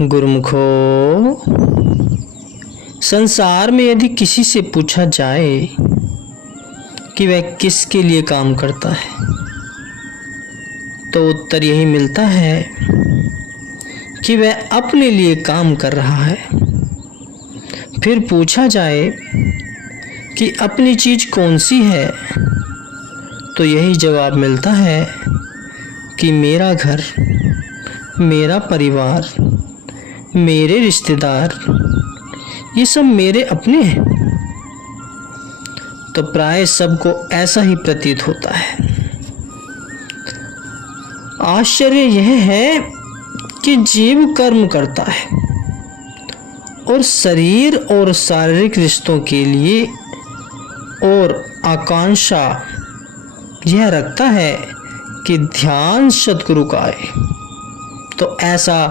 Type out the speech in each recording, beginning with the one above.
गुरुमुखो, संसार में यदि किसी से पूछा जाए कि वह किसके लिए काम करता है तो उत्तर यही मिलता है कि वह अपने लिए काम कर रहा है। फिर पूछा जाए कि अपनी चीज कौन सी है तो यही जवाब मिलता है कि मेरा घर, मेरा परिवार, मेरे रिश्तेदार, ये सब मेरे अपने हैं। तो प्राय सबको ऐसा ही प्रतीत होता है। आश्चर्य यह है कि जीव कर्म करता है और शरीर और शारीरिक रिश्तों के लिए और आकांक्षा यह रखता है कि ध्यान सद्गुरु का आए, तो ऐसा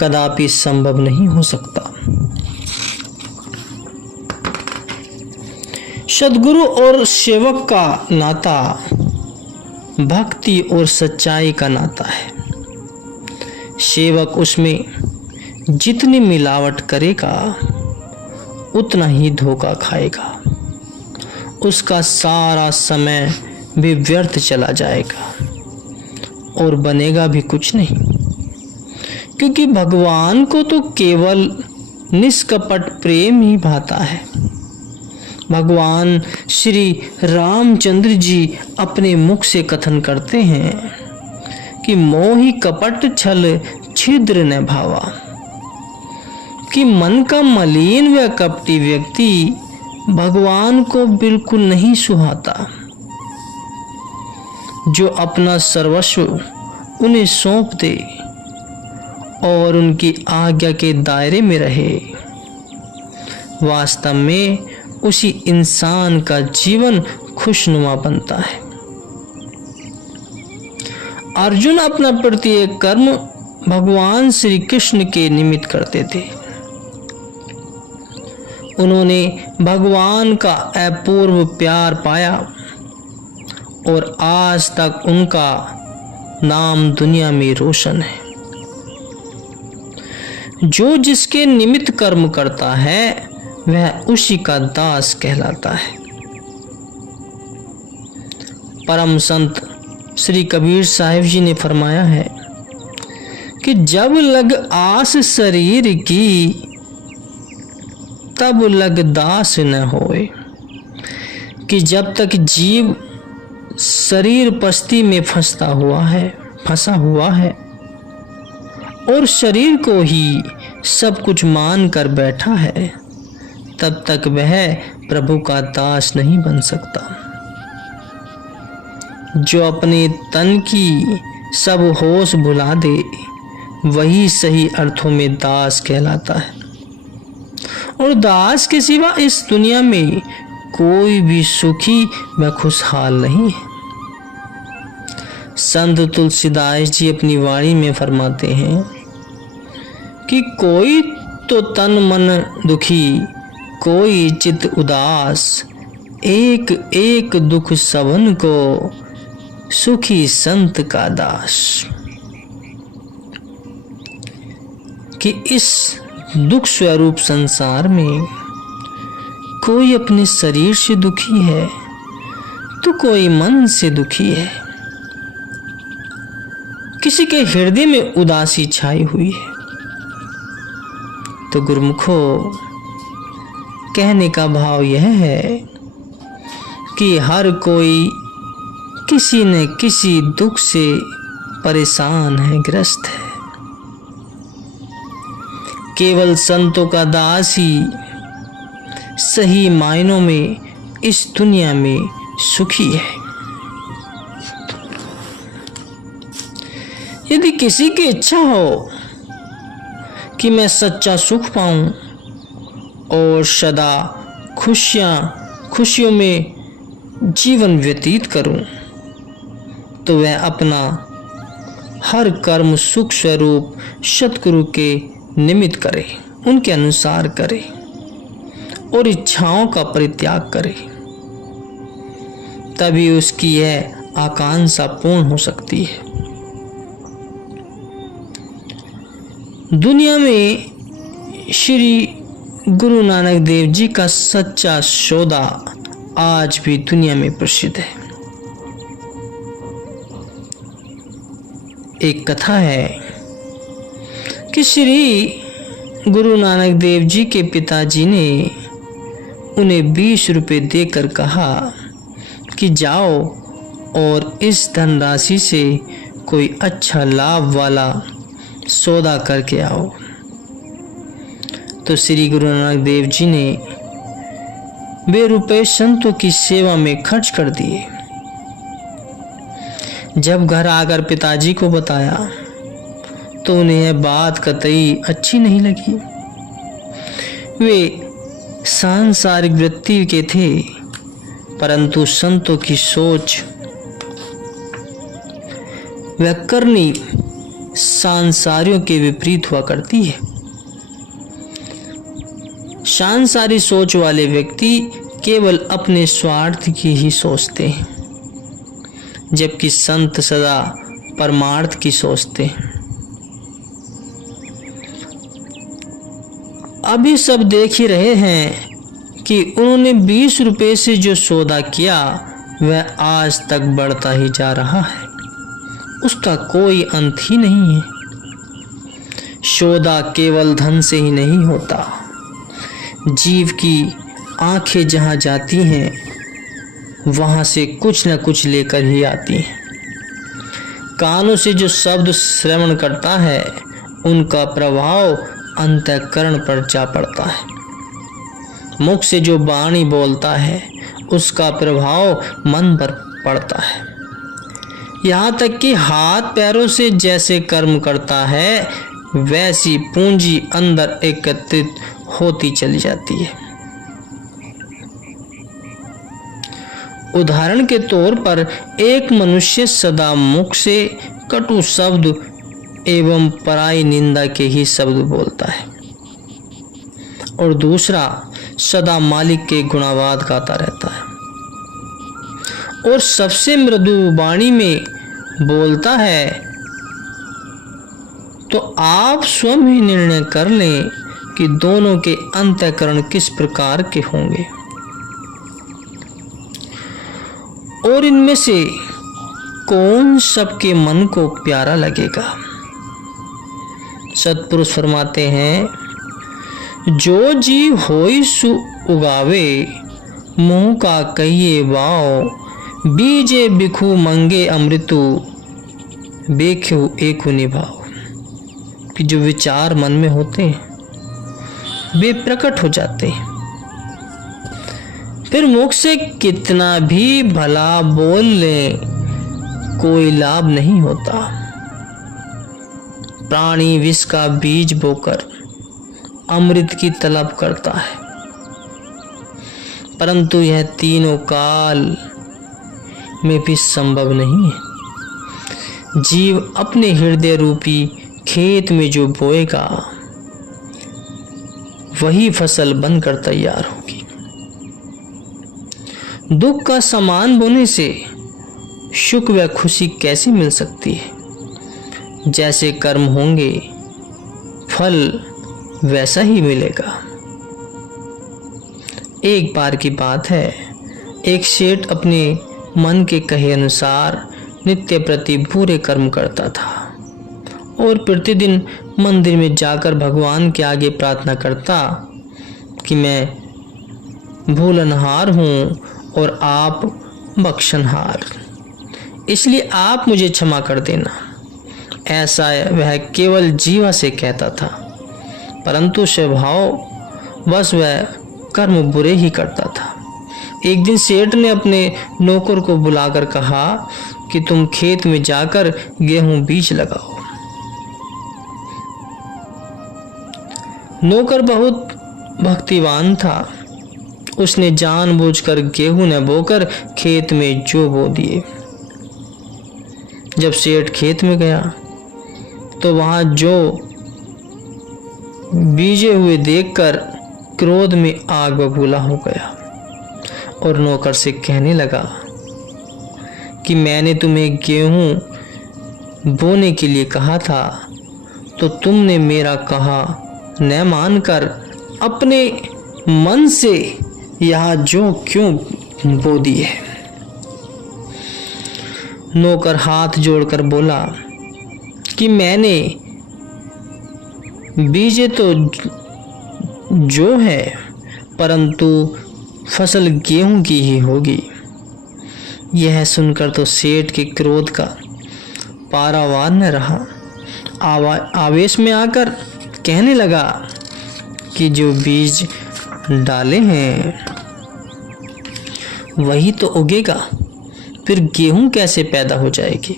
कदापि संभव नहीं हो सकता। सद्गुरु और सेवक का नाता भक्ति और सच्चाई का नाता है। सेवक उसमें जितनी मिलावट करेगा उतना ही धोखा खाएगा, उसका सारा समय भी व्यर्थ चला जाएगा और बनेगा भी कुछ नहीं, क्योंकि भगवान को तो केवल निष्कपट प्रेम ही भाता है। भगवान श्री रामचंद्र जी अपने मुख से कथन करते हैं कि मोहि कपट छल छिद्र न भावा, कि मन का मलिन व कपटी व्यक्ति भगवान को बिल्कुल नहीं सुहाता। जो अपना सर्वस्व उन्हें सौंप दे और उनकी आज्ञा के दायरे में रहे, वास्तव में उसी इंसान का जीवन खुशनुमा बनता है। अर्जुन अपना प्रत्येक कर्म भगवान श्री कृष्ण के निमित्त करते थे। उन्होंने भगवान का अपूर्व प्यार पाया और आज तक उनका नाम दुनिया में रोशन है। जो जिसके निमित्त कर्म करता है वह उसी का दास कहलाता है। परम संत श्री कबीर साहिब जी ने फरमाया है कि जब लग आस शरीर की तब लग दास न होए, कि जब तक जीव शरीर पस्ती में फंसा हुआ है और शरीर को ही सब कुछ मान कर बैठा है, तब तक वह प्रभु का दास नहीं बन सकता। जो अपने तन की सब होश भुला दे वही सही अर्थों में दास कहलाता है। और दास के सिवा इस दुनिया में कोई भी सुखी व खुशहाल नहीं है। संत तुलसीदास जी अपनी वाणी में फरमाते हैं कि कोई तो तन मन दुखी, कोई चित उदास, एक एक दुख सबन को, सुखी संत का दास। कि इस दुख स्वरूप संसार में कोई अपने शरीर से दुखी है तो कोई मन से दुखी है, किसी के हृदय में उदासी छाई हुई है। तो गुरुमुखो, कहने का भाव यह है कि हर कोई किसी न किसी दुख से परेशान है, ग्रस्त है। केवल संतों का दास ही सही मायनों में इस दुनिया में सुखी है। यदि किसी की इच्छा हो कि मैं सच्चा सुख पाऊं और सदा खुशियों में जीवन व्यतीत करूं, तो वह अपना हर कर्म सुख स्वरूप सद्गुरु के निमित्त करे, उनके अनुसार करे और इच्छाओं का परित्याग करे। तभी उसकी यह आकांक्षा पूर्ण हो सकती है। दुनिया में श्री गुरु नानक देव जी का सच्चा सौदा आज भी दुनिया में प्रसिद्ध है। एक कथा है कि श्री गुरु नानक देव जी के पिताजी ने उन्हें 20 रुपए देकर कहा कि जाओ और इस धनराशि से कोई अच्छा लाभ वाला सौदा करके आओ। तो श्री गुरु नानक देव जी ने वे रुपए संतों की सेवा में खर्च कर दिए। जब घर आकर पिताजी को बताया तो उन्हें यह बात कतई अच्छी नहीं लगी। वे सांसारिक वृत्ति के थे, परंतु संतों की सोच व करनी सांसारियों के विपरीत हुआ करती है। सांसारी सोच वाले व्यक्ति केवल अपने स्वार्थ की ही सोचते हैं, जबकि संत सदा परमार्थ की सोचते हैं। अभी सब देख ही रहे हैं कि उन्होंने 20 रुपए से जो सौदा किया वह आज तक बढ़ता ही जा रहा है, उसका कोई अंत ही नहीं है। सौदा केवल धन से ही नहीं होता। जीव की आंखें जहाँ जाती हैं वहाँ से कुछ न कुछ लेकर ही आती हैं। कानों से जो शब्द श्रवण करता है उनका प्रभाव अंतःकरण पर जा पड़ता है। मुख से जो वाणी बोलता है उसका प्रभाव मन पर पड़ता है। यहाँ तक कि हाथ पैरों से जैसे कर्म करता है वैसी पूंजी अंदर एकत्रित होती चली जाती है। उदाहरण के तौर पर एक मनुष्य सदा मुख से कटु शब्द एवं पराई निंदा के ही शब्द बोलता है और दूसरा सदा मालिक के गुणावाद गाता रहता है और सबसे मृदु वाणी में बोलता है। तो आप स्वयं ही निर्णय कर लें कि दोनों के अंतःकरण किस प्रकार के होंगे और इनमें से कौन सबके मन को प्यारा लगेगा। सतपुरुष फरमाते हैं, जो जीव होई सु उगावे मुँह का कहिए वाओ, बीजे बिखु मंगे अमृतु बेख्यु एकु निभाओ। कि जो विचार मन में होते हैं वे प्रकट हो जाते हैं। फिर मुख से कितना भी भला बोल ले कोई लाभ नहीं होता। प्राणी विष का बीज बोकर अमृत की तलब करता है, परंतु यह तीनों काल में भी संभव नहीं है। जीव अपने हृदय रूपी खेत में जो बोएगा वही फसल बनकर तैयार होगी। दुख का सामान बोने से सुख व खुशी कैसी मिल सकती है। जैसे कर्म होंगे फल वैसा ही मिलेगा। एक बार की बात है, एक सेठ अपने मन के कहे अनुसार नित्य प्रति बुरे कर्म करता था और प्रतिदिन मंदिर में जाकर भगवान के आगे प्रार्थना करता कि मैं भूलनहार हूँ और आप बख्शनहार, इसलिए आप मुझे क्षमा कर देना। ऐसा वह केवल जीवा से कहता था, परंतु स्वभाव बस वह कर्म बुरे ही करता था। एक दिन सेठ ने अपने नौकर को बुलाकर कहा कि तुम खेत में जाकर गेहूं बीज लगाओ। नौकर बहुत भक्तिवान था। उसने जानबूझकर गेहूं न बोकर खेत में जौ बो दिए। जब सेठ खेत में गया तो वहां जौ बीजे हुए देखकर क्रोध में आग बबूला हो गया और नौकर से कहने लगा कि मैंने तुम्हें गेहूं बोने के लिए कहा था तो तुमने मेरा कहा न मानकर अपने मन से यहाँ जो क्यों बो दिए। नौकर हाथ जोड़कर बोला कि मैंने बीजे तो जो है, परंतु फसल गेहूं की ही होगी। यह सुनकर तो सेठ के क्रोध का पारावार न रहा। आवेश में आकर कहने लगा कि जो बीज डाले हैं वही तो उगेगा, फिर गेहूं कैसे पैदा हो जाएगी।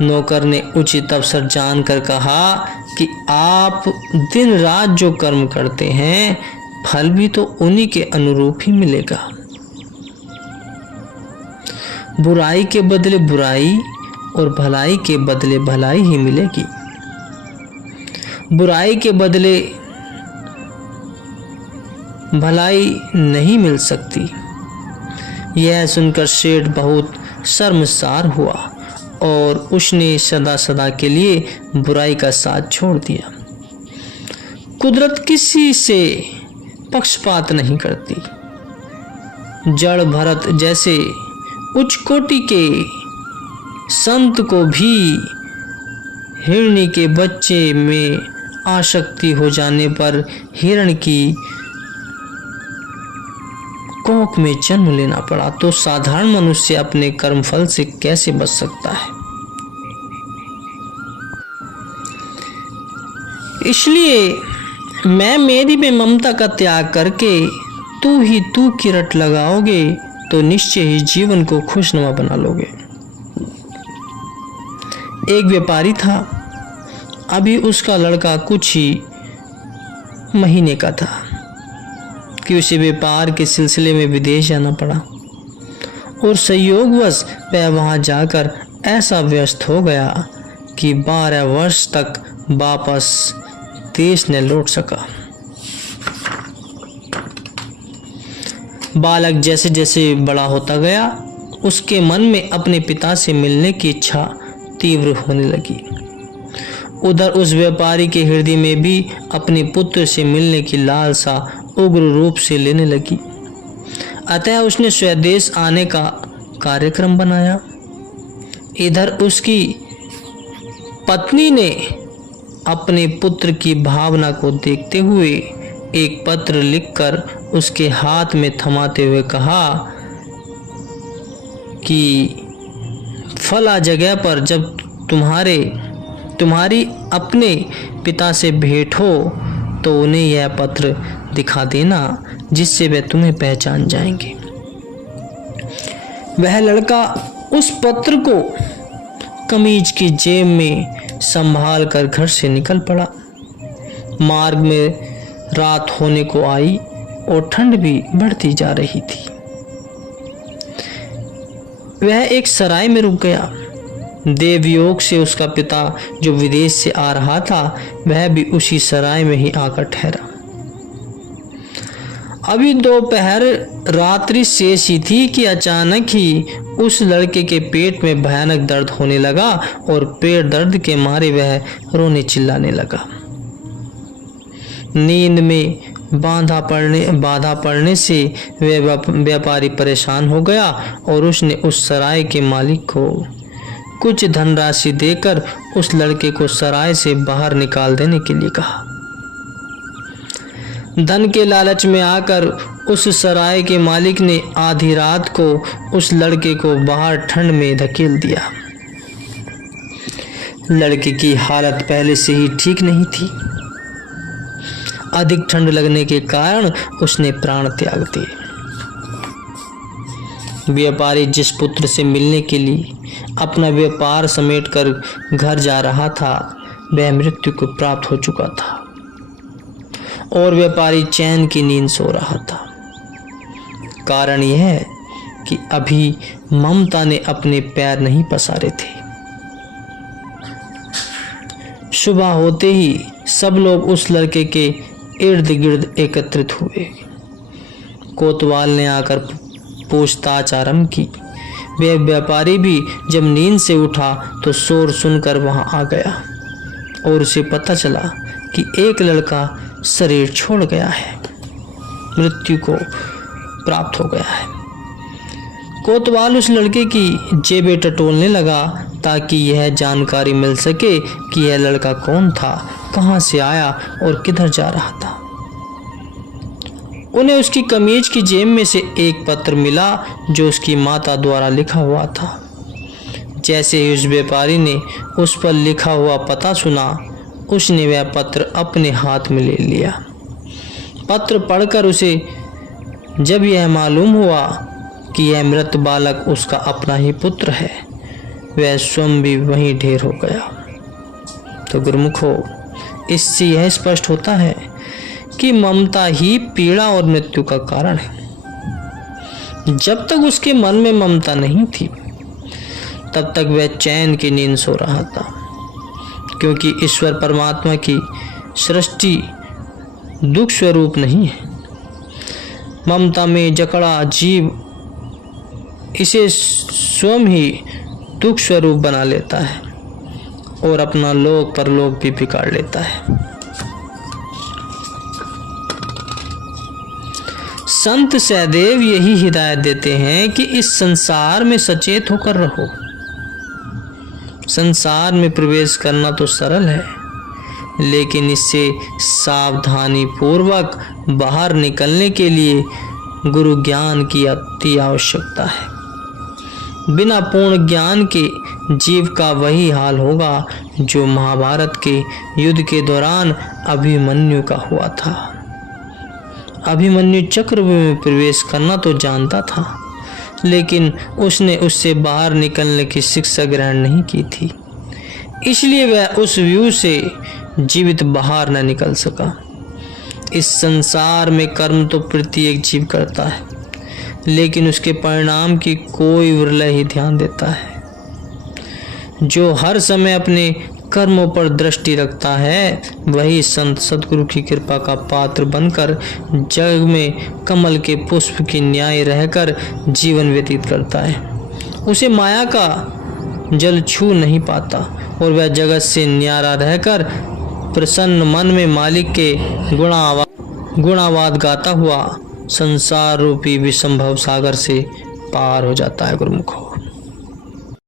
नौकर ने उचित अवसर जानकर कहा कि आप दिन रात जो कर्म करते हैं फल भी तो उन्हीं के अनुरूप ही मिलेगा। बुराई के बदले बुराई और भलाई के बदले भलाई ही मिलेगी। बुराई के बदले भलाई नहीं मिल सकती। यह सुनकर सेठ बहुत शर्मसार हुआ और उसने सदा सदा के लिए बुराई का साथ छोड़ दिया। कुदरत किसी से पक्षपात नहीं करती। जड़ भरत जैसे उच्च कोटि के संत को भी हिरणी के बच्चे में आसक्ति हो जाने पर हिरण की कोख में जन्म लेना पड़ा, तो साधारण मनुष्य अपने कर्मफल से कैसे बच सकता है। इसलिए मैं मेरी में ममता का त्याग करके तू की रट लगाओगे तो निश्चय ही जीवन को खुशनुमा बना लोगे। एक व्यापारी था, अभी उसका लड़का कुछ ही महीने का था कि उसे व्यापार के सिलसिले में विदेश जाना पड़ा और संयोगवश वह वहां जाकर ऐसा व्यस्त हो गया कि 12 वर्ष तक वापस देश न लौट सका। बालक जैसे जैसे बड़ा होता गया उसके मन में अपने पिता से मिलने की इच्छा तीव्र होने लगी। उधर उस व्यापारी के हृदय में भी अपने पुत्र से मिलने की लालसा उग्र रूप से लेने लगी। अतः उसने स्वदेश आने का कार्यक्रम बनाया। इधर उसकी पत्नी ने अपने पुत्र की भावना को देखते हुए एक पत्र लिखकर उसके हाथ में थमाते हुए कहा कि फला जगह पर जब तुम्हारी अपने पिता से भेंट हो तो उन्हें यह पत्र दिखा देना, जिससे वे तुम्हें पहचान जाएंगे। वह लड़का उस पत्र को कमीज की जेब में संभाल कर घर से निकल पड़ा। मार्ग में रात होने को आई और ठंड भी बढ़ती जा रही थी। वह एक सराय में रुक गया। देवयोग से उसका पिता जो विदेश से आ रहा था वह भी उसी सराय में ही आकर ठहरा। अभी दोपहर रात्रि शेष ही थी कि अचानक ही उस लड़के के पेट में भयानक दर्द होने लगा और पेट दर्द के मारे वह रोने चिल्लाने लगा। नींद में बाधा पड़ने से वह व्यापारी परेशान हो गया और उसने उस सराय के मालिक को कुछ धनराशि देकर उस लड़के को सराय से बाहर निकाल देने के लिए कहा। धन के लालच में आकर उस सराय के मालिक ने आधी रात को उस लड़के को बाहर ठंड में धकेल दिया। लड़के की हालत पहले से ही ठीक नहीं थी। अधिक ठंड लगने के कारण उसने प्राण त्याग दिए। व्यापारी जिस पुत्र से मिलने के लिए अपना व्यापार समेटकर घर जा रहा था वह मृत्यु को प्राप्त हो चुका था और व्यापारी चैन की नींद सो रहा था। कारण यह है कि अभी ममता ने अपने पैर नहीं पसारे थे। सुबह होते ही सब लोग उस लड़के के इर्द गिर्द एकत्रित हुए। कोतवाल ने आकर पूछताछ आरंभ की। वह व्यापारी भी जब नींद से उठा तो शोर सुनकर वहां आ गया। और उसे पता चला कि एक लड़का शरीर छोड़ गया है, मृत्यु को प्राप्त हो गया है। कोतवाल उस लड़के की जेबें टटोलने लगा ताकि यह जानकारी मिल सके कि यह लड़का कौन था, कहां से आया और किधर जा रहा था। उन्हें उसकी कमीज की जेब में से एक पत्र मिला जो उसकी माता द्वारा लिखा हुआ था। जैसे ही उस व्यापारी ने उस पर लिखा हुआ पता सुना, उसने वह पत्र अपने हाथ में ले लिया। पत्र पढ़कर उसे जब यह मालूम हुआ कि यह मृत बालक उसका अपना ही पुत्र है, वह स्वयं भी वहीं ढेर हो गया। तो गुरुमुखो, इससे यह स्पष्ट होता है कि ममता ही पीड़ा और मृत्यु का कारण है। जब तक उसके मन में ममता नहीं थी, तब तक वह चैन की नींद सो रहा था, क्योंकि ईश्वर परमात्मा की सृष्टि दुख स्वरूप नहीं है। ममता में जकड़ा जीव इसे स्वयं ही दुख स्वरूप बना लेता है और अपना लोक परलोक भी बिगाड़ लेता है। संत सहदेव यही हिदायत देते हैं कि इस संसार में सचेत होकर रहो। संसार में प्रवेश करना तो सरल है, लेकिन इससे सावधानी पूर्वक बाहर निकलने के लिए गुरु ज्ञान की अति आवश्यकता है। बिना पूर्ण ज्ञान के जीव का वही हाल होगा जो महाभारत के युद्ध के दौरान अभिमन्यु का हुआ था। अभिमन्यु चक्रव्यूह में प्रवेश करना तो जानता था, लेकिन उसने उससे बाहर निकलने की शिक्षा ग्रहण नहीं की थी, इसलिए वह उस व्यूह से जीवित बाहर न निकल सका। इस संसार में कर्म तो प्रत्येक जीव करता है, लेकिन उसके परिणाम की कोई विरला ही ध्यान देता है। जो हर समय अपने कर्मों पर दृष्टि रखता है, वही संत सद्गुरु की कृपा का पात्र बनकर जग में कमल के पुष्प की न्याय रहकर जीवन व्यतीत करता है। उसे माया का जल छू नहीं पाता और वह जगत से न्यारा रहकर प्रसन्न मन में मालिक के गुणावाद गाता हुआ संसार रूपी विसंभव सागर से पार हो जाता है। गुरुमुखो।